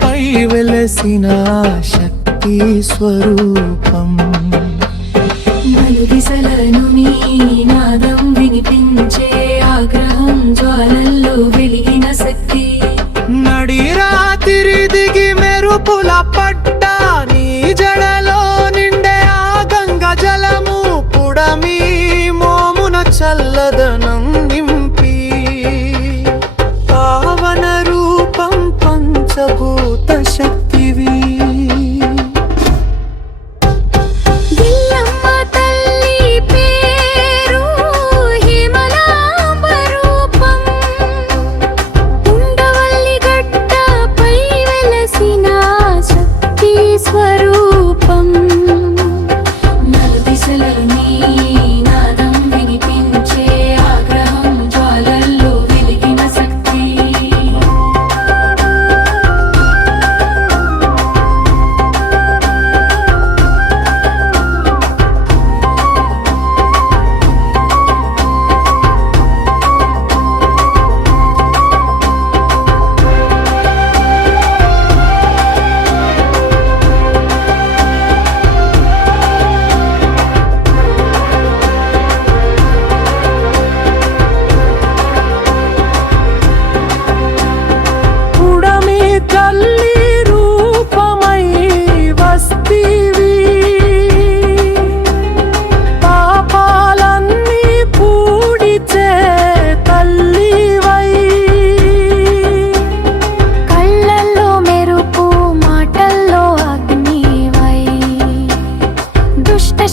పై వెలసిన శక్తి స్వరూపం. నలుదిశలను నీ నాదం వినిపించే ఆగ్రహం జ్వాలల్లో వెలిగిన శక్తి. నడి రాత్రి దిగి మెరుపుల పట్ట నీ జడలో నిండే ఆ గంగ జలము పుడమి మోమున చల్లదనం నింపి పావన రూపం పంచభూత శక్తివి.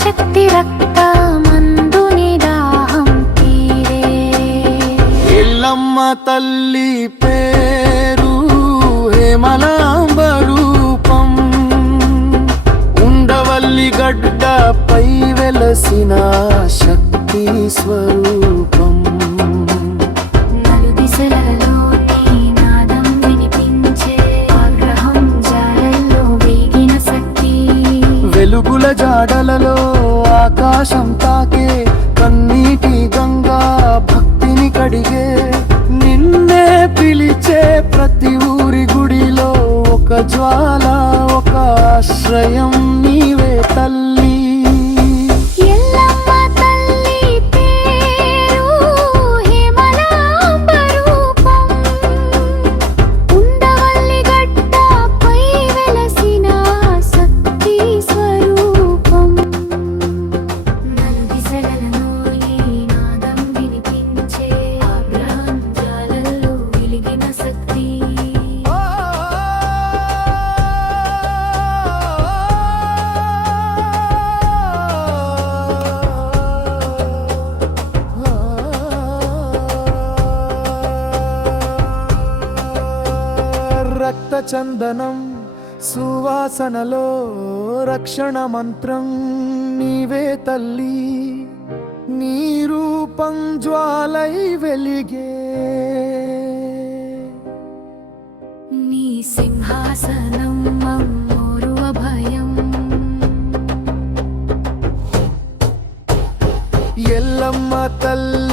శక్తి రక్తమందుని దాహం తీరే. ఎల్లమ్మ తల్లి పేరు హేమలాంబ రూపం. ఉండవల్లి గడ్డపై వెలసిన శక్తి స్వరూపం. నలుదిశలలో నీ నాదం వినిపించే ఆగ్రహం జ్వాలల్లో వేగిన శక్తి. వెలుగుల జాడలలో ఆకాశం తాకే కన్నీటి గంగా భక్తిని కడిగే. నిన్నే పిలిచే ప్రతి ఊరి గుడిలో ఒక జ్వాల ఒక ఆశ్రయం నీవే తల్లి. రక్త చందనం సువాసనలో రక్షణ మంత్రం నీవే తల్లి. నీ రూపం జ్వాలై వెలిగే. నీ సింహాసనం మమ్మోరు అభయం. ఎల్లమ్మ తల్లి